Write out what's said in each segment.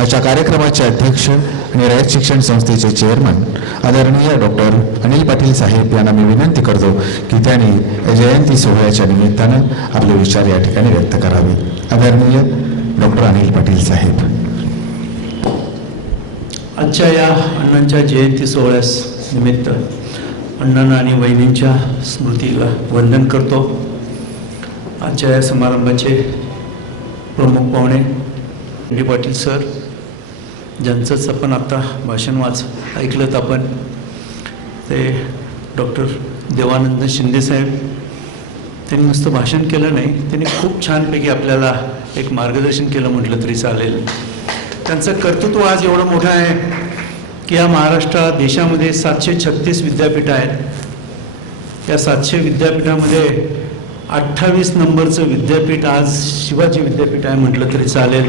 आजच्या कार्यक्रमाचे अध्यक्ष आणि रयत शिक्षण संस्थेचे चेअरमन आदरणीय डॉक्टर अनिल पाटील साहेब यांना मी विनंती करतो की त्यांनी जयंती सोहळ्याच्या निमित्तानं आपले विचार या ठिकाणी व्यक्त करावे. आदरणीय डॉक्टर अनिल पाटील साहेब. आजच्या या अण्णांच्या जयंती सोहळ्यास निमित्त अण्णांना आणि वहिनींच्या स्मृतीला वंदन करतो. आजच्या या समारंभाचे प्रमुख पाहुणे पाटील सर ज्यांचंच आपण आत्ता भाषण वाच ऐकलं आपण ते डॉक्टर देवानंद शिंदेसाहेब त्यांनी नुसतं भाषण केलं नाही त्यांनी खूप छानपैकी आपल्याला एक मार्गदर्शन केलं म्हटलं तरी चालेल. त्यांचं कर्तृत्व आज एवढं मोठं आहे की या महाराष्ट्रात देशामध्ये सातशे छत्तीस विद्यापीठं आहेत. या सातशे विद्यापीठामध्ये अठ्ठावीस नंबरचं विद्यापीठ आज शिवाजी विद्यापीठ आहे म्हटलं तरी चालेल.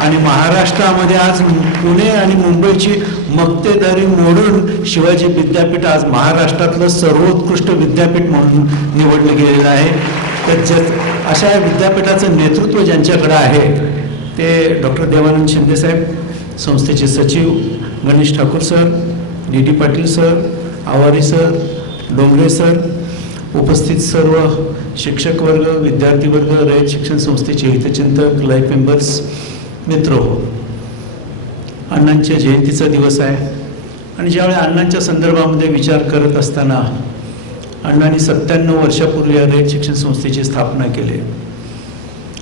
आणि महाराष्ट्रामध्ये आज पुणे आणि मुंबईची मक्तेदारी मोडून शिवाजी विद्यापीठ आज महाराष्ट्रातलं सर्वोत्कृष्ट विद्यापीठ म्हणून निवडलं गेलेलं आहे. तर ज अशा विद्यापीठाचं नेतृत्व ज्यांच्याकडे आहे ते डॉक्टर देवानंद शिंदेसाहेब संस्थेचे सचिव Ganesh Thakur sir D D Patil sir Awari sir Dongre sir उपस्थित सर्व शिक्षक वर्ग विद्यार्थी वर्ग रयत शिक्षण संस्थेचे हितचिंतक लाईफ मेंबर्स मित्र हो. अण्णांच्या जयंतीचा दिवस आहे आणि ज्यावेळी अण्णांच्या संदर्भामध्ये विचार करत असताना अण्णांनी सत्त्याण्णव वर्षापूर्वी या रयत शिक्षण संस्थेची स्थापना केली.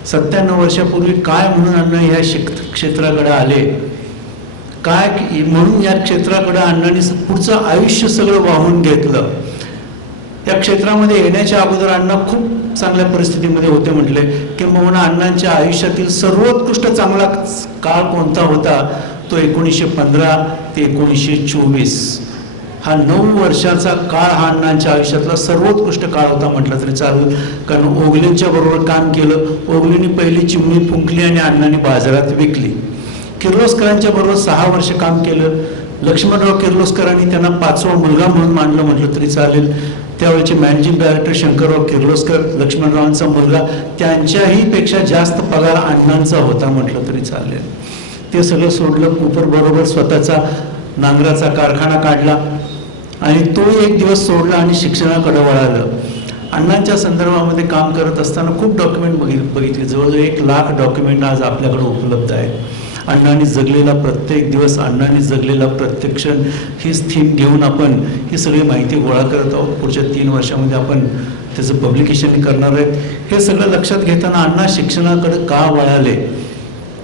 सत्त्याण्णव वर्षापूर्वी काय म्हणून अण्णा ह्या शिक क्षेत्राकडे आले? काय म्हणून या क्षेत्राकडे अण्णांनी पुढचं आयुष्य सगळं वाहून घेतलं? या क्षेत्रामध्ये येण्याच्या अगोदर अण्णा खूप चांगल्या परिस्थितीमध्ये होते म्हटले किंबहुना अण्णांच्या आयुष्यातील सर्वोत्कृष्ट चांगला काळ कोणता होता? तो एकोणीसशे पंधरा ते एकोणीसशे चोवीस. हा नऊ वर्षाचा काळ हा अण्णांच्या आयुष्यातला सर्वोत्कृष्ट काळ होता म्हटलं तरी चालेल. कारण ओगलींच्या बरोबर काम केलं. ओगलींनी पहिली चिमणी फुंकली आणि अण्णांनी बाजारात विकली. किर्लोस्करांच्या बरोबर सहा वर्ष काम केलं. लक्ष्मणराव किर्लोस्करांनी त्यांना पाचवा मुलगा म्हणून मानलं म्हटलं तरी चालेल. त्यावेळेचे मॅनेजिंग डायरेक्टर शंकरराव किर्लोस्कर लक्ष्मणरावांचा मुलगा त्यांच्याही पेक्षा जास्त पगार अण्णांचा होता म्हटलं तरी चालेल. ते सगळं सोडलं कुपर बरोबर स्वतःचा नांगराचा कारखाना काढला आणि तो एक दिवस सोडला आणि शिक्षणाकडे वळालं. अण्णांच्या संदर्भामध्ये काम करत असताना खूप डॉक्युमेंट बघित बघितले. जवळजवळ एक लाख डॉक्युमेंट आज आपल्याकडे उपलब्ध आहेत. अण्णांनी जगलेला प्रत्येक दिवस अण्णांनी जगलेला प्रत्येक क्षण हीच थीम घेऊन आपण ही सगळी माहिती गोळा करत आहोत. पुढच्या तीन वर्षामध्ये आपण त्याचं पब्लिकेशन करणार आहेत. हे सगळं लक्षात घेताना अण्णा शिक्षणाकडे का वळाले?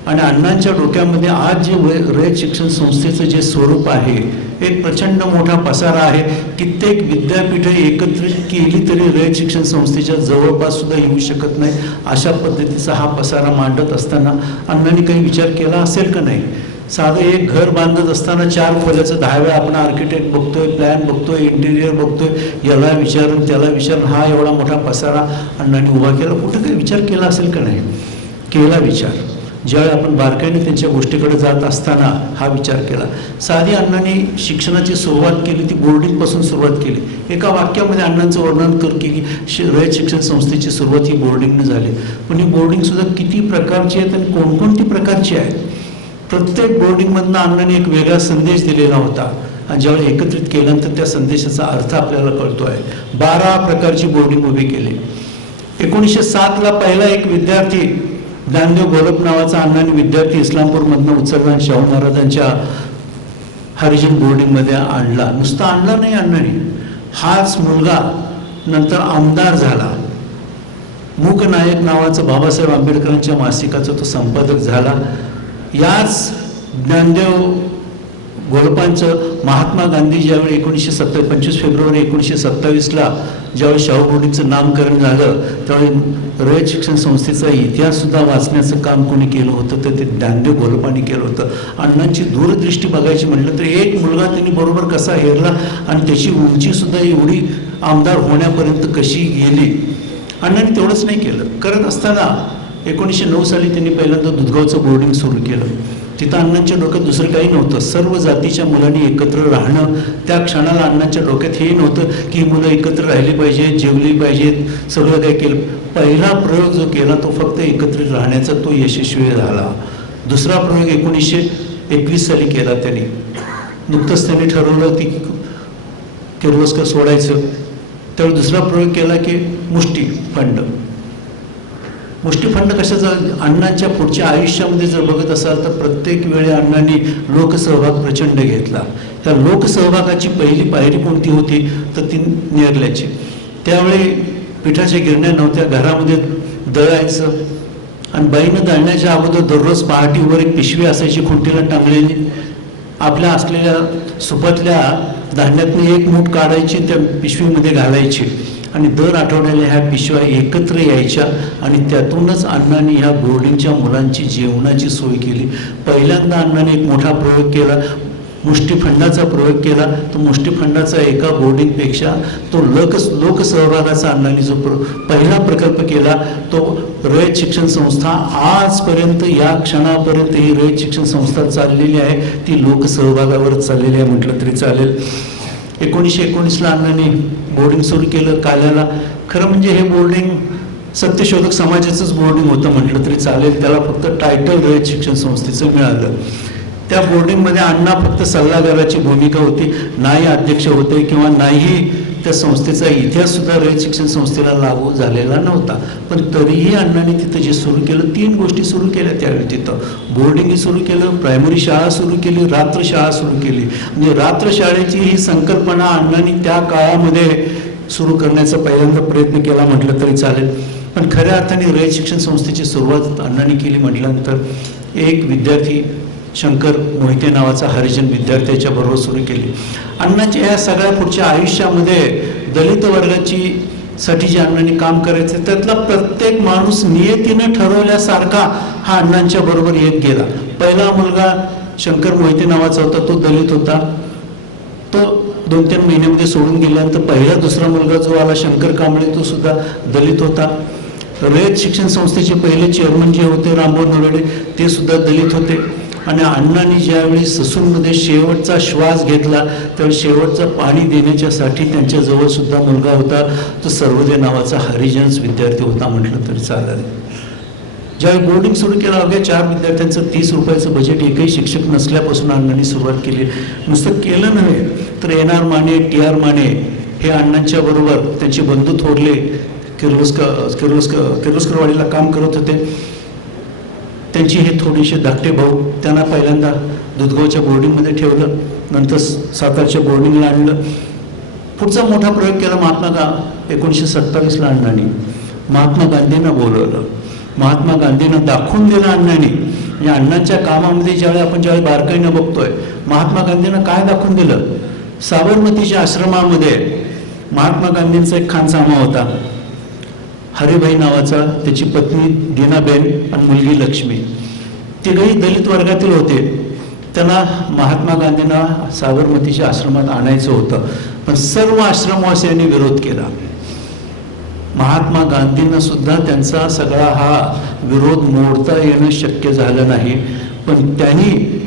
आणि अण्णांच्या डोक्यामध्ये आज जे वय- रयत शिक्षण संस्थेचं जे स्वरूप आहे एक प्रचंड मोठा पसारा आहे. कित्येक विद्यापीठं एकत्रित केली तरी रयत शिक्षण संस्थेच्या जवळपास सुद्धा येऊ शकत नाही. अशा पद्धतीचा हा पसारा मांडत असताना अण्णांनी काही विचार केला असेल का नाही? साधं एक घर बांधत असताना चार खोल्याचं दहा वेळा आपण आर्किटेक्ट बघतोय प्लॅन बघतोय इंटेरियर बघतोय याला विचारून त्याला विचारून हा एवढा मोठा पसारा अण्णांनी उभा केला. कुठं काही विचार केला असेल का नाही? केला विचार. ज्यावेळी आपण बारकाईने त्यांच्या गोष्टीकडे जात असताना हा विचार केला. साधी अण्णांनी शिक्षणाची सुरुवात केली ती बोर्डिंगपासून सुरुवात केली. एका वाक्यामध्ये अण्णांचं वर्णन कर की रयत शिक्षण संस्थेची सुरुवात ही बोर्डिंगने झाली. पण ही बोर्डिंगसुद्धा किती प्रकारची आहेत आणि कोणकोणती प्रकारची आहेत प्रत्येक बोर्डिंगमधनं अण्णांनी एक वेगळा संदेश दिलेला होता. आणि ज्यावेळी एकत्रित केल्यानंतर त्या संदेशाचा अर्थ आपल्याला कळतो आहे बारा प्रकारची बोर्डिंग उभी केली. एकोणीसशे सातला पहिला एक विद्यार्थी ज्ञानदेव गोलप नावाचा अण्णांनी विद्यार्थी इस्लामपूरमधनं उचलला शाहू महाराजांच्या हरिजन बोर्डिंगमध्ये आणला. नुसता आणला नाही अण्णांनी. हाच मुलगा नंतर आमदार झाला. मूकनायक नावाचं बाबासाहेब आंबेडकरांच्या मासिकाचा तो संपादक झाला. याच ज्ञानदेव गोलपांचं महात्मा गांधी ज्यावेळी एकोणीसशे सत्ता पंचवीस फेब्रुवारी एकोणीसशे सत्तावीसला ज्यावेळी शाहू बोर्डीचं नामकरण झालं त्यावेळी रयत शिक्षण संस्थेचा इतिहाससुद्धा वाचण्याचं काम कोणी केलं होतं तर ते ज्ञानदेव गोलपांनी केलं होतं. अण्णांची दूरदृष्टी बघायची म्हटलं तर एक मुलगा त्यांनी बरोबर कसा हेरला आणि त्याची उंचीसुद्धा एवढी आमदार होण्यापर्यंत कशी गेली? अण्णांनी तेवढंच नाही केलं. करत असताना एकोणीसशे नऊ साली त्यांनी पहिल्यांदा दुधगावचं बोर्डिंग सुरू केलं. तिथं अण्णांच्या डोक्यात दुसरं काही नव्हतं. सर्व जातीच्या मुलांनी एकत्र राहणं त्या क्षणाला अण्णांच्या डोक्यात हे नव्हतं की मुलं एकत्र राहिली पाहिजेत जेवली पाहिजेत सगळं काही केलं. पहिला प्रयोग जो केला तो फक्त एकत्रित राहण्याचा तो यशस्वी झाला. दुसरा प्रयोग एकोणीसशे एकवीस साली केला त्यांनी. नुकतंच त्यांनी ठरवलं ती किर्लोस्कर सोडायचं. त्यावेळी दुसरा प्रयोग केला की मुष्टी फंड. मुष्टी कशाचा अण्णांच्या पुढच्या आयुष्यामध्ये जर बघत असाल तर प्रत्येक वेळी अण्णांनी लोकसहभाग प्रचंड घेतला. त्या लोकसहभागाची पहिली पायरी कोणती होती? तर ती नेरल्याची त्यावेळी पिठाच्या गिरण्या नव्हत्या. घरामध्ये दळायचं आणि बाईनं दळण्याच्या अगोदर दररोज पहाटीवर एक पिशवी असायची खुंटीला टांगलेली. आपल्या असलेल्या सुपातल्या धान्यातून एक मूठ काढायची त्या पिशवीमध्ये घालायची. आणि दर आठवड्याला ह्या पिशव्या एकत्र यायच्या आणि त्यातूनच अण्णांनी ह्या बोर्डिंगच्या मुलांची जेवणाची सोय केली. पहिल्यांदा अण्णांनी एक मोठा प्रयोग केला. मुष्टीफंडाचा प्रयोग केला. तो मुष्टीफंडाचा एका बोर्डिंगपेक्षा तो लोक लोकसहभागाचा अण्णांनी जो प्र पहिला प्रकल्प केला तो रयत शिक्षण संस्था आजपर्यंत या क्षणापर्यंत ही रयत शिक्षण संस्था चाललेली आहे. ती लोकसहभागावर चाललेली आहे म्हटलं तरी चालेल. एकोणीसशे एकोणीसला अण्णांनी बोर्डिंग सुरू केलं. काल्याला खरं म्हणजे हे बोर्डिंग सत्यशोधक समाजाचंच बोर्डिंग होतं म्हटलं तरी चालेल. त्याला फक्त टायटल रयत शिक्षण संस्थेचं मिळालं. त्या बोर्डिंगमध्ये अण्णा फक्त सल्लागाराची भूमिका होती. नाही अध्यक्ष होते किंवा नाही त्या संस्थेचा इतिहास सुद्धा रयत शिक्षण संस्थेला लागू झालेला नव्हता. पण तरीही अण्णांनी तिथं जे सुरू केलं तीन गोष्टी सुरू केल्या त्यावेळी तिथं. बोर्डिंग सुरू केलं प्रायमरी शाळा सुरू केली रात्र शाळा सुरू केली. म्हणजे रात्र शाळेची ही संकल्पना अण्णांनी त्या काळामध्ये सुरू करण्याचा पहिल्यांदा प्रयत्न केला म्हटलं तरी चालेल. पण खऱ्या अर्थाने रयत शिक्षण संस्थेची सुरुवात अण्णांनी केली म्हटल्यानंतर एक विद्यार्थी शंकर मोहिते नावाचा हरिजन विद्यार्थ्याच्या बरोबर सुरू केली. अण्णाच्या या सगळ्या पुढच्या आयुष्यामध्ये दलित वर्गाची साठी जे अण्णांनी काम करायचं त्यातला प्रत्येक माणूस नियतीनं ठरवल्यासारखा हा अण्णांच्या बरोबर येत गेला. पहिला मुलगा शंकर मोहिते नावाचा होता तो दलित होता. तो दोन तीन महिन्यामध्ये सोडून गेल्यानंतर पहिला दुसरा मुलगा जो आला शंकर कांबळे तो सुद्धा दलित होता. रयत शिक्षण संस्थेचे पहिले चेअरमन जे होते रामभाऊ नरवडे ते सुद्धा दलित होते. आणि अण्णांनी ज्यावेळी ससूनमध्ये शेवटचा श्वास घेतला त्यावेळी शेवटचं पाणी देण्याच्यासाठी त्यांच्याजवळ सुद्धा मुलगा होता. तो सर्वोदय नावाचा हरिजन्स विद्यार्थी होता म्हटलं तरी चालेल. ज्यावेळी बोर्डिंग सुरू केलं अवघ्या चार विद्यार्थ्यांचं तीस रुपयाचं बजेट एकही शिक्षक नसल्यापासून अण्णांनी सुरुवात केली. नुसतं केलं नव्हे तर N R Mane T R Mane हे अण्णांच्या बरोबर त्यांचे बंधू थोरले किर्लोस्कर किर्लोस्कर किर्लोस्करवाडीला काम करत होते. त्यांची हे थोडीशी धाकटे भाऊ त्यांना पहिल्यांदा दुधगावच्या बोर्डिंगमध्ये ठेवलं नंतर सातारच्या बोर्डिंगला आणलं. पुढचा मोठा प्रयोग केला महात्मा गा एकोणीसशे सत्तावीसला अण्णांनी. महात्मा गांधींना बोलवलं. महात्मा गांधींना दाखवून दिलं अण्णांनी. म्हणजे अण्णांच्या कामामध्ये ज्यावेळी आपण ज्यावेळी बारकाईनं बघतोय महात्मा गांधींना काय दाखवून दिलं? साबरमतीच्या आश्रमामध्ये महात्मा गांधींचा एक खानसामा होता. हरिभाई नावाचा त्याची पत्नी दीनाबेन आणि मुलगी लक्ष्मी. तिघही दलित वर्गातील होते. त्यांना महात्मा गांधींना साबरमतीच्या आश्रमात आणायचं होतं. पण सर्व आश्रमवासियांनी विरोध केला. महात्मा गांधींना सुद्धा त्यांचा सगळा हा विरोध मोडता येणं शक्य झालं नाही. पण त्यांनी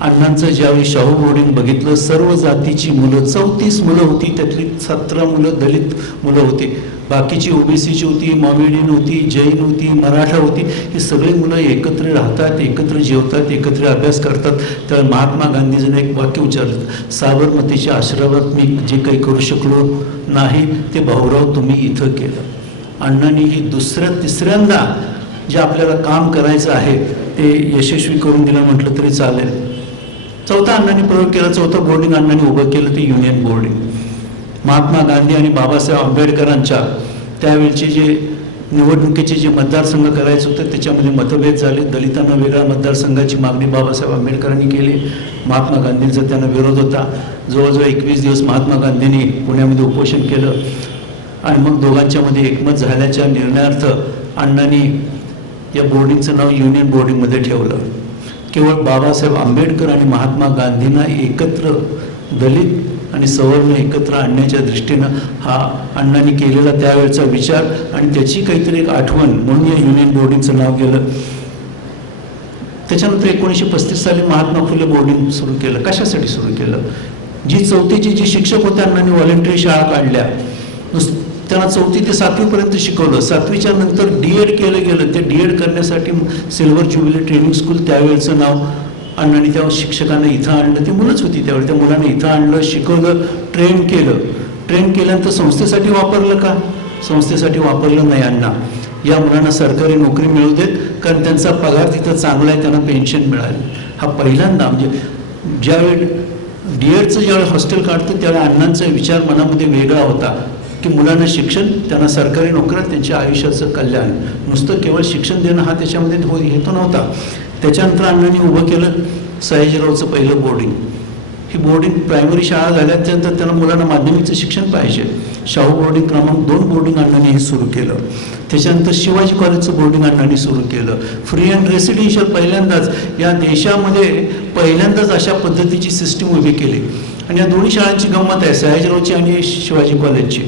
अण्णांचं ज्यावेळी शाहू बोर्डिंग बघितलं सर्व जातीची मुलं चौतीस मुलं होती त्यातली सतरा मुलं दलित मुलं होती. बाकीची ओबीसीची होती मॉमेडियन होती जैन होती मराठा होती ही सगळी मुलं एकत्र राहतात एकत्र जेवतात एकत्र अभ्यास करतात. तर महात्मा गांधीजीने एक वाक्य उच्चारलं. साबरमतीच्या आश्रमात मी जे काही करू शकलो नाही ते भाऊराव तुम्ही इथं केलं. अण्णांनी ही दुसऱ्या तिसऱ्यांदा जे आपल्याला काम करायचं आहे ते यशस्वी करून दिलं म्हटलं तरी चालेल. चौथा अण्णांनी प्रयोग केला चौथं बोर्डिंग अण्णांनी उभं केलं ते युनियन बोर्डिंग महात्मा गांधी आणि बाबासाहेब आंबेडकरांच्या त्यावेळचे जे निवडणुकीचे जे मतदारसंघ करायचे होते त्याच्यामध्ये मतभेद झाले. दलितांना वेगळ्या मतदारसंघाची मागणी बाबासाहेब आंबेडकरांनी केली. महात्मा गांधींचा त्यांना विरोध होता. जवळजवळ एकवीस दिवस महात्मा गांधींनी पुण्यामध्ये उपोषण केलं. आणि मग दोघांच्यामध्ये एकमत झाल्याच्या निर्णयार्थ अण्णांनी या बोर्डिंगचं नाव युनियन बोर्डिंगमध्ये ठेवलं. केवळ बाबासाहेब आंबेडकर आणि महात्मा गांधींना एकत्र दलित आणि सवर्ण एकत्र आणण्याच्या दृष्टीनं हा अण्णांनी केलेला त्यावेळचा विचार आणि त्याची काहीतरी एक आठवण म्हणून या युनियन बोर्डिंगचं नाव गेलं. त्याच्यानंतर एकोणीसशे पस्तीस साली महात्मा फुले बोर्डिंग सुरू केलं. कशासाठी सुरू केलं? जी चौथीची जी शिक्षक होते अण्णांनी व्हॉलेंटरी शाळा काढल्या. त्यांना चौथी ते सातवीपर्यंत शिकवलं. सातवीच्या नंतर डी एड केलं गेलं. ते डी एड करण्यासाठी सिल्वर ज्युबिली ट्रेनिंग स्कूल त्यावेळेचं नाव अण्णांनी त्या शिक्षकांना इथं आणलं ती मुलंच होती त्यावेळी. त्या मुलांना इथं आणलं शिकवलं ट्रेन केलं. ट्रेन केल्यानंतर संस्थेसाठी वापरलं का? संस्थेसाठी वापरलं नाही अण्णा. या मुलांना सरकारी नोकरी मिळू देत कारण त्यांचा पगार तिथं चांगला आहे त्यांना पेन्शन मिळाली. हा पहिल्यांदा म्हणजे ज्यावेळी डी एडचं ज्यावेळी हॉस्टेल काढतं त्यावेळी अण्णांचा विचार मनामध्ये वेगळा होता की मुलांना शिक्षण त्यांना सरकारी नोकऱ्या त्यांच्या आयुष्याचं कल्याण. नुसतं केवळ शिक्षण देणं हा त्याच्यामध्ये हो येतो नव्हता. त्याच्यानंतर अण्णांनी उभं केलं सयाजीरावचं पहिलं बोर्डिंग ही बोर्डिंग प्रायमरी शाळा झाल्यानंतर त्यांना मुलांना माध्यमिकचं शिक्षण पाहिजे. शाहू बोर्डिंग क्रमांक दोन बोर्डिंग अण्णांनी हे सुरू केलं. त्याच्यानंतर शिवाजी कॉलेजचं बोर्डिंग अण्णांनी सुरू केलं. फ्री अँड रेसिडेन्शियल पहिल्यांदाच या देशामध्ये पहिल्यांदाच अशा पद्धतीची सिस्टीम उभी केली. आणि या दोन्ही शाळांची गंमत आहे सयाजीरावची आणि शिवाजी कॉलेजची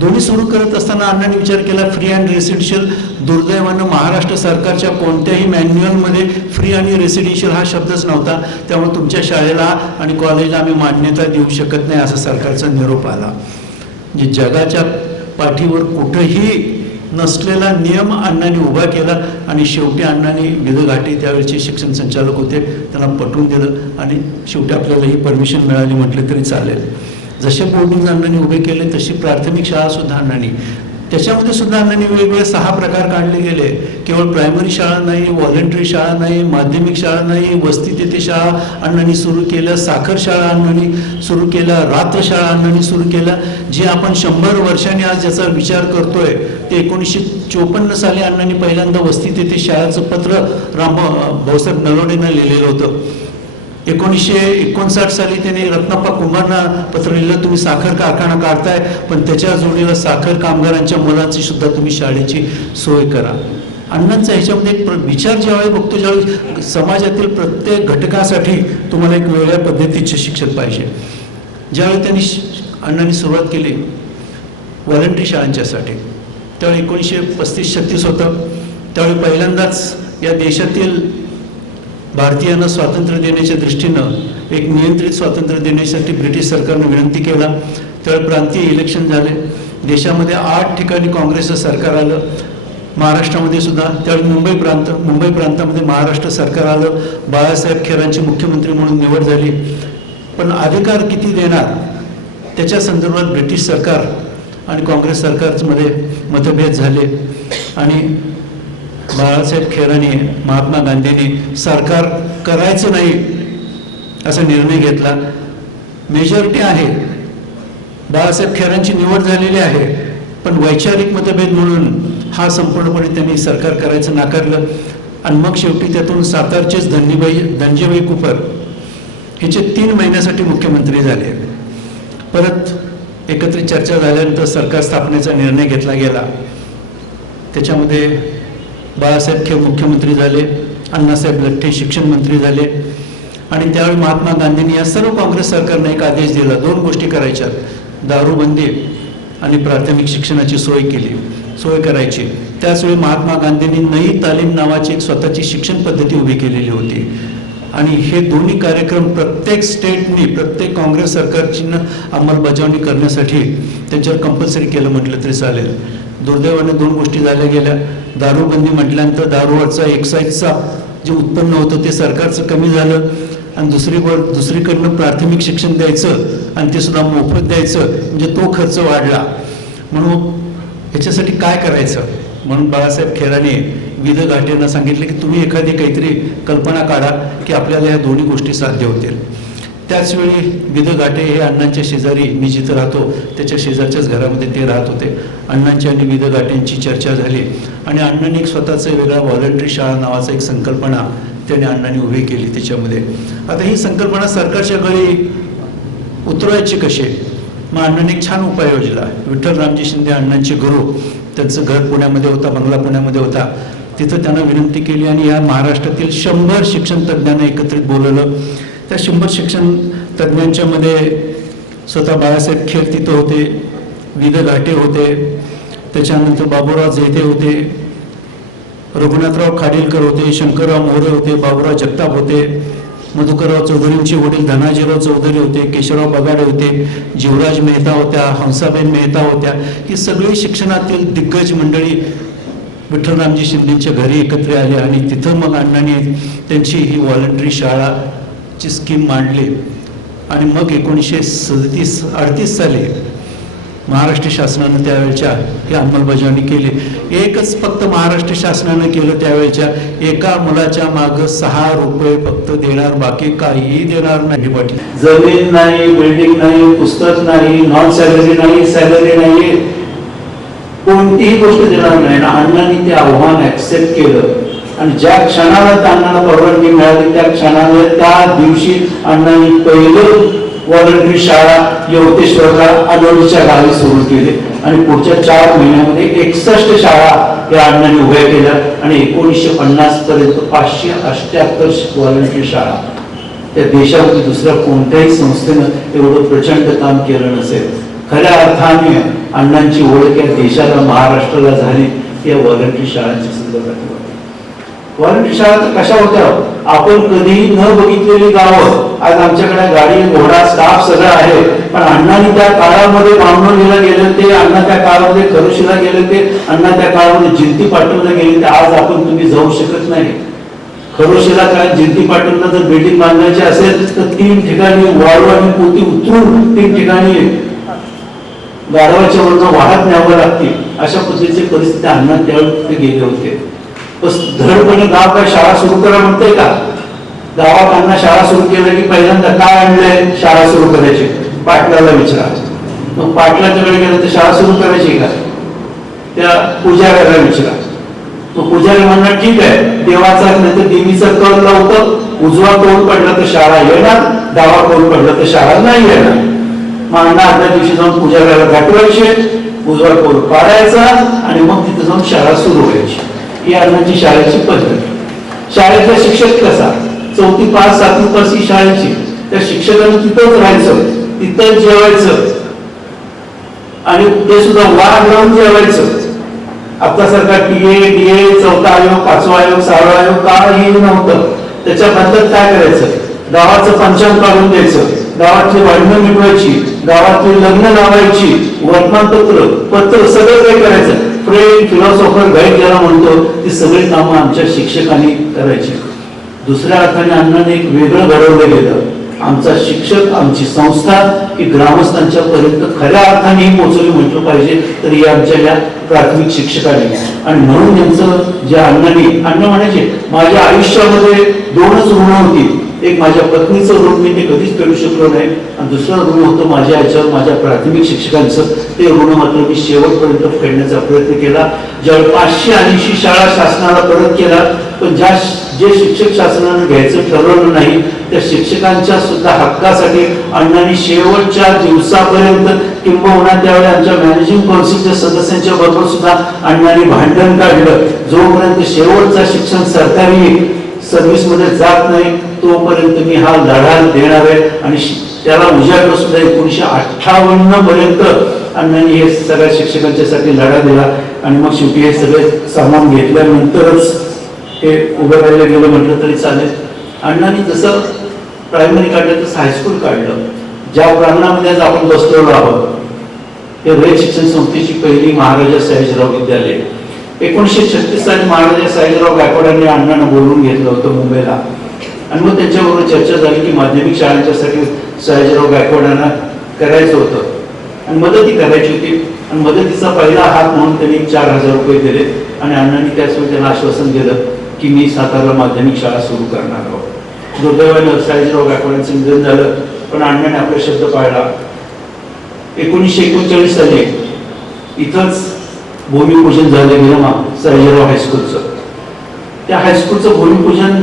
दोन्ही सुरू करत असताना अण्णांनी विचार केला फ्री अँड रेसिडेन्शियल दुर्दैवानं महाराष्ट्र सरकारच्या कोणत्याही मॅन्युअलमध्ये फ्री आणि रेसिडेन्शियल हा शब्दच नव्हता. त्यामुळे तुमच्या शाळेला आणि कॉलेजला आम्ही मान्यता देऊ शकत नाही असा सरकारचा निरोप आला. म्हणजे जगाच्या पाठीवर कुठंही नसलेला नियम अण्णांनी उभा केला आणि शेवटी अण्णांनी विधघाटे त्यावेळेचे शिक्षण संचालक होते त्यांना पटवून दिलं आणि शेवटी आपल्याला ही परमिशन मिळाली म्हटलं तरी चालेल. जसे बोर्डिंग अण्णांनी उभे केले तशी प्राथमिक शाळा सुद्धा अण्णांनी. त्याच्यामध्ये सुद्धा अण्णांनी वेगवेगळे सहा प्रकार काढले गेले. केवळ प्रायमरी शाळा नाही व्हॉलेंटरी शाळा नाही माध्यमिक शाळा नाही वस्ती तेथे शाळा अण्णांनी सुरू केल्या साखर शाळा अण्णांनी सुरू केल्या रात्र शाळा अण्णांनी सुरू केल्या जे आपण शंभर वर्षांनी आज ज्याचा विचार करतोय ते एकोणीसशे चोपन्न साली अण्णांनी पहिल्यांदा वस्ती तेथे शाळाचं पत्र राम भाऊसाहेब नलोडेनं लिहिलेलं होतं. एकोणीसशे एकोणसाठ साली त्यांनी रत्नाप्पा कुंभारना पत्र लिहिलं तुम्ही साखर कारखाना काढताय पण त्याच्या जोडीला साखर कामगारांच्या मुलांची सुद्धा तुम्ही शाळेची सोय करा. अण्णांचा ह्याच्यामध्ये एक प्र- विचार ज्यावेळी बघतो ज्यावेळी समाजातील प्रत्येक घटकासाठी तुम्हाला एक वेगळ्या पद्धतीचे शिक्षण पाहिजे. ज्यावेळी त्यांनी श- अण्णांनी सुरुवात केली व्हॉलंटरी शाळांच्यासाठी. त्यावेळी एकोणीसशे पस्तीस छत्तीस होतं. त्यावेळी पहिल्यांदाच या देशातील भारतीयांना स्वातंत्र्य देण्याच्या दृष्टीनं एक नियंत्रित स्वातंत्र्य देण्यासाठी ब्रिटिश सरकारनं विनंती केला. त्यावेळी प्रांतीय इलेक्शन झाले. देशामध्ये आठ ठिकाणी काँग्रेसचं सरकार आलं. महाराष्ट्रामध्ये सुद्धा. त्यावेळी मुंबई प्रांत मुंबई प्रांतामध्ये महाराष्ट्र सरकार आलं. बाळासाहेब खेरांची मुख्यमंत्री म्हणून निवड झाली. पण अधिकार किती देणार? त्याच्या संदर्भात ब्रिटिश सरकार आणि काँग्रेस सरकारमध्ये मतभेद झाले. आणि बाळासाहेब खेराने महात्मा गांधींनी सरकार करायचं नाही असा निर्णय घेतला. मेजॉरिटी आहे. बाळासाहेब खेरांची निवड झालेली आहे. पण वैचारिक मतभेद म्हणून हा संपूर्णपणे त्यांनी सरकार करायचं नाकारलं. आणि मग शेवटी त्यातून सातारचेच धनीबाई धनजीबाई कुपर हिचे तीन महिन्यासाठी मुख्यमंत्री झाले. परत एकत्रित चर्चा झाल्यानंतर सरकार स्थापनेचा निर्णय घेतला गेला. त्याच्यामध्ये बाळासाहेब खे मुख्यमंत्री झाले अण्णासाहेब लठ्ठे शिक्षण मंत्री झाले. आणि त्यावेळी महात्मा गांधींनी या सर्व काँग्रेस सरकारने एक आदेश दिला दोन गोष्टी करायच्या. दारूबंदी आणि प्राथमिक शिक्षणाची सोय केली सोय करायची. त्याचवेळी महात्मा गांधींनी नई तालीम नावाची एक स्वतःची शिक्षण पद्धती उभी केलेली होती. आणि हे दोन्ही कार्यक्रम प्रत्येक स्टेटनी प्रत्येक काँग्रेस सरकारची अंमलबजावणी करण्यासाठी त्यांच्यावर कंपल्सरी केलं म्हटलं तरी चालेल. दुर्दैवाने दोन गोष्टी झाल्या गेल्या. दारूबंदी म्हटल्यानंतर दारूवरचा एक्साईजचा जे उत्पन्न होतं ते सरकारचं कमी झालं. आणि दुसरी दुसरीकडनं प्राथमिक शिक्षण द्यायचं आणि ते सुद्धा मोफत द्यायचं म्हणजे तो खर्च वाढला. म्हणून ह्याच्यासाठी काय करायचं? म्हणून बाळासाहेब खेराने विध घाटेंना सांगितले की तुम्ही एखादी काहीतरी कल्पना काढा की आपल्याला ह्या दोन्ही गोष्टी साध्य होतील. त्याचवेळी विध घाटे हे अण्णांच्या शेजारी मी जिथं राहतो त्याच्या शेजारच्याच घरामध्ये ते राहत होते. अण्णांची आणि विध घाटेंची चर्चा झाली. आणि अण्णांनी एक स्वतःचं वेगळा व्हॉलंटरी शाळा नावाचा एक संकल्पना त्याने अण्णांनी उभी केली त्याच्यामध्ये. आता ही संकल्पना सरकारच्या गळी उतरवायची कशी? मग अण्णांनी एक छान उपाय योजला. विठ्ठल रामजी शिंदे अण्णांचे गुरु. त्यांचं घर पुण्यामध्ये होता बंगला पुण्यामध्ये होता. तिथं त्यांना विनंती केली आणि या महाराष्ट्रातील शंभर शिक्षण तज्ज्ञांना एकत्रित बोलवलं. त्या शंभर शिक्षण तज्ज्ञांच्या मध्ये स्वतः बाळासाहेब खेर तिथं होते विद घाटे होते त्याच्यानंतर बाबूराव झेते होते रघुनाथराव खाडीलकर होते शंकरराव मोरे होते बाबूराव जगताप होते मधुकरराव चौधरींचे वडील धनाजीराव चौधरी होते केशवराव बगाडे होते जीवराज मेहता होत्या हंसाबेन मेहता होत्या ही सगळी शिक्षणातील दिग्गज मंडळी विठ्ठलरामजी शिंदेच्या घरी एकत्र आले आणि तिथं मग अण्णांनी त्यांची ही व्हॉलंटरी ची स्कीम मांडली. आणि मग एकोणीसशे सदतीस अडतीस साली महाराष्ट्र शासनानं त्यावेळच्या ही अंमलबजावणी केली. एकच फक्त महाराष्ट्र शासनानं केलं त्यावेळच्या एका मुलाच्या मागं सहा रुपये फक्त देणार बाकी काहीही देणार नाही. वाटलं. जमीन नाही बिल्डिंग नाही पुस्तक नाही नॉन सॅलरी नाही सॅलरी नाही. कोणतीही गोष्ट देणार नाही. ना अण्णांनी ते आव्हान ऍक्सेप्ट केलं. आणि ज्या क्षणाला त्या अण्णाला परवानगी मिळाली त्या क्षणाला त्या दिवशी अण्णांनी पहिले वॉलंटरी शाळा यवतेश्वरला आदोलीच्या गावी सुरू केली. आणि पुढच्या चार महिन्यामध्ये एकसष्ट शाळा या अण्णांनी उभ्या केल्या आणि एकोणीसशे पन्नास पर्यंत पाचशे अष्ट्याहत्तर वॉलंटरी शाळा. त्या देशामध्ये दुसऱ्या कोणत्याही संस्थेनं एवढं प्रचंड काम केलं नसेल. खऱ्या अर्थाने अण्णांची ओळख या देशाला महाराष्ट्राला झाली या वॉलंटरी शाळांच्या संदर्भात होती. तर कशा होत्या? आपण कधीही न बघितलेली गावं. आज आमच्याकडे गाडी घोडा स्टाफ सगळं आहे. पण अण्णांनी त्या काळामध्ये बामणोलीला गेले ते अण्णा त्या काळामध्ये खरुशीला गेले ते अण्णा त्या काळामध्ये जिंती पाठवला गेले ते आज आपण तुम्ही जाऊ शकत नाही. खरोशीला काय जिंती पाटीलला जर बेटी बांधायची असेल तर तीन ठिकाणी वाळू आणि पोती उतरून तीन ठिकाणी गारवाच्या वरनं वाहत न्यावं लागतील. अशा पद्धतीची परिस्थिती अण्णा त्यावेळी गेले होते. धडपणे गाव काय शाळा सुरू करा म्हणते का? गावात त्यांना शाळा सुरू केलं की पहिल्यांदा काय आणलंय शाळा सुरू करायची पाटलाला विचारा मग पाटलाच्याकडे गेलं तर शाळा सुरू करायची का? त्या पुजाऱ्याला विचारा तो पुजारी म्हणणार ठीक आहे देवाचा नाही तर देवीचा कल लावतं उजवा कौल पडला तर शाळा येणार डावा कौल पडला तर शाळा नाही येणार मग अण्णा आदल्या दिवशी जाऊन पुजाऱ्याला गाठवायचे उजवा कौल पाडायचा आणि मग तिथे जाऊन शाळा सुरू व्हायची ही अण्णांची शाळेची पद्धत. शाळेतला शिक्षक कसा? चौथी पाच सातवी पास ही शाळेची. त्या शिक्षकांनी तिथंच राहायचं तिथंच जेवायचं. आणि ते सुद्धा वाढ लावून जेवायचं. आता सरकार टीए डीए चौथा आयोग पाचवा आयोग सहावा आयोग काही नव्हतं. त्याच्या काय करायचं? गावाचं पंचांग काढून द्यायचं. गावातली वाढणं मिटवायची गावातली लग्न लावायची वर्तमानपत्र पत्र सगळं काही करायचं. फ्रेंड फिलॉसॉफर गाईड ज्याला म्हणतो ती सगळी कामं आमच्या शिक्षकांनी करायची. दुसऱ्या अर्थाने अण्णाने एक वेगळं घडवलं गेलं. आमचा शिक्षक आमची संस्था ही ग्रामस्थांच्या पर्यंत खऱ्या अर्थाने ही पोहोचवली म्हटलं पाहिजे तर या आमच्या या प्राथमिक शिक्षकांनी आणि म्हणून त्यांचं जे अण्णाने अण्णा म्हणायचे माझ्या आयुष्यामध्ये दोनच ऋण होती. एक माझ्या पत्नीचं ऋण मी ते कधीच फेडू शकलो नाही. आणि दुसरं ऋण होतं माझ्या याच्यावर माझ्या प्राथमिक शिक्षकांचं. ते ऋण मात्र मी शेवटपर्यंत फेडण्याचा प्रयत्न केला. ज्यावेळी पाचशे ऐंशी शाळा शासनाला परत केला पण ज्या जे शिक्षक शासनानं घ्यायचं ठरवलं नाही त्या शिक्षकांच्या सुद्धा हक्कासाठी अण्णांनी शेवटच्या दिवसापर्यंत किंबहुना त्यावेळी आमच्या मॅनेजिंग कौन्सिलच्या सदस्यांच्या बरोबर सुद्धा अण्णांनी भांडण काढलं. जोपर्यंत शेवटचा शिक्षण सरकारी सर्व्हिसमध्ये जात नाही तोपर्यंत मी हा लढा देणार आहे. आणि त्याला उजाडलं सुद्धा एकोणीशे अठ्ठावन्न पर्यंत अण्णांनी हे सगळ्या शिक्षकांच्यासाठी लढा दिला. आणि मग शेवटी हे सगळे सामान घेतल्यानंतरच हे उभं राहिलं गेलं म्हटलं तरी चालेल. अण्णांनी जसं प्रायमरी काढलं तसं हायस्कूल काढलं. ज्या प्रांगणामध्ये आज आपण बसलेलो आहोत हे रयत शिक्षण संस्थेची पहिली महाराजा सयाजीराव विद्यालय. एकोणीसशे छत्तीस साली महाराजा सयाजीराव गायकवाडांनी अण्णांना बोलवून घेतलं होतं मुंबईला. आणि मग त्यांच्याबरोबर चर्चा झाली की माध्यमिक शाळांच्यासाठी सयाजीराव गायकवाडांना करायचं होतं. आणि मदती करायची होती. आणि मदतीचा पहिला हात म्हणून त्यांनी चार हजार रुपये दिले. आणि अण्णांनी त्याचवेळी त्यांना आश्वासन दिलं की मी सातारा माध्यमिक शाळा सुरू करणार आहोत. दुर्दैवानं सयाजीराव गायकवाडांचं निधन झालं. पण अण्णाने आपला शब्द पाळला. एकोणीसशे एकोणचाळीस साली इथंच भूमिपूजन झालं गेलं मा सयाजीराव हायस्कूलचं त्या हायस्कूलचं भूमिपूजन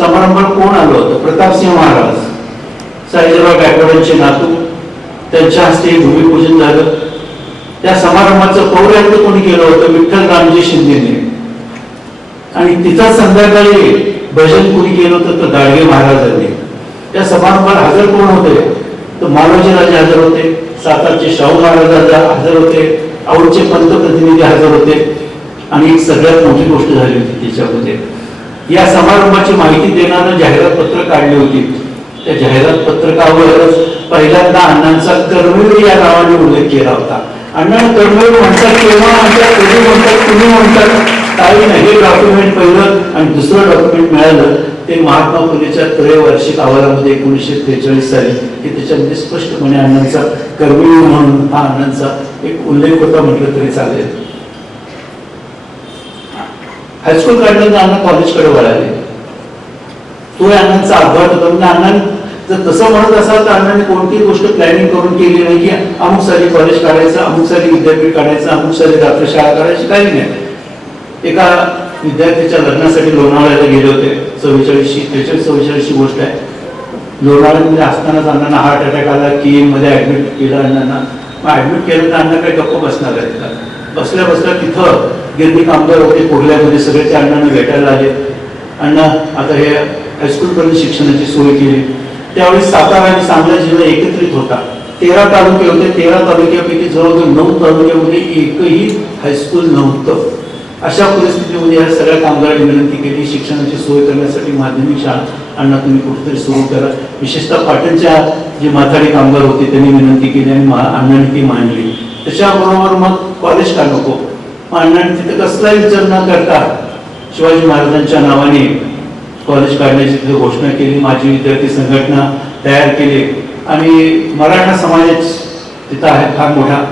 समारंभात कोण आलं होतं? प्रतापसिंह महाराज. सयाजीराव गायकवाडांचे नातू. त्यांच्या हस्ते भूमिपूजन झालं. त्या समारंभाचं पौर्यात्य कोणी केलं होतं? विठ्ठल रामजी शिंदेने. आणि तिथं संध्याकाळी भजन कोणी केलं होतं? तर गाडगे महाराजांनी. त्या समारंभात हजर कोण होते? तर मालोजी राजे हजर होते. सातारचे शाहू महाराज हजर- होते. औरचे पंतप्रतिनिधी हजर होते. आणि एक सगळ्यात मोठी गोष्ट झाली होती त्याच्यामध्ये या समारंभाची माहिती देणारं जाहिरात पत्र काढली होती. त्या जाहिरात पत्रकावरच पहिल्यांदा अण्णांचा कर्मवीर या नावाने उल्लेख केला होता. अण्णा कर्मवीर म्हणतात केव्हा म्हणतात कधी म्हणतात तुम्ही म्हणतात. काही नाही हे डॉक्युमेंट पहिलं आणि दुसरं डॉक्युमेंट मिळालं ते महात्मा फुलेच्या त्रयवार्षिक अहवालामध्ये एकोणीसशे त्रेचाळीस साली की त्याच्यामध्ये स्पष्टपणे अण्णांचा कर्मवीर म्हणून हा अण्णांचा एक उल्लेख होता म्हटलं तरी चालेल. हायस्कूल काढल्यानंतर अण्णा कॉलेजकडे वळाले. तो अण्णांचा अपघात होता. म्हणजे अण्णा जर तसं म्हणत असाल तर अण्णाने कोणतीही गोष्ट प्लॅनिंग करून केली नाही की अमुक साली कॉलेज काढायचं अमुक साली विद्यापीठ काढायचं अमुक साली रात्र शाळा काढायची काही नाही. एका विद्यार्थ्याच्या लग्नासाठी लोणावळ्याला गेले होते. चव्वेचाळीसशी त्रेचाळीस चव्वेचाळीसची गोष्ट आहे. लोणावळ्यामध्ये असतानाच अण्णांना हार्ट अटॅक आला की मध्ये ऍडमिट केलं अण्णांना. मग ऍडमिट केलं तर अण्णा काही गप्प बसणार आहेत का? बसल्या बसल्या तिथं गिरणी कामगार होते कुर्ल्यामध्ये सगळे ते अण्णांना भेटायला आले अण्णा आता हे हायस्कूलपर्यंत शिक्षणाची सोय केली. त्यावेळी सातारा आणि सांगला जिल्हा एकत्रित होता. तेरा तालुके होते. तेरा तालुक्यापैकी जवळजवळ नऊ तालुक्यामध्ये एकही हायस्कूल नव्हतं. अशा परिस्थितीमध्ये या सगळ्या कामगारांनी विनंती केली शिक्षणाची सोय करण्यासाठी माध्यमिक शाळा अण्णा तुम्ही कुठेतरी सुरू करा. विशेषतः पाटणच्या जे माथाडी कामगार होते त्यांनी विनंती केली आणि अण्णांनी ती मांडली. त्याच्याबरोबर मग कॉलेज का नको? अण्णांनी तिथे कसलाही विचार न करता शिवाजी महाराजांच्या नावाने कॉलेज काढण्याची तिथे घोषणा केली माझी विद्यार्थी संघटना तयार केली. आणि मराठा समाज तिथं आहे फार मोठा.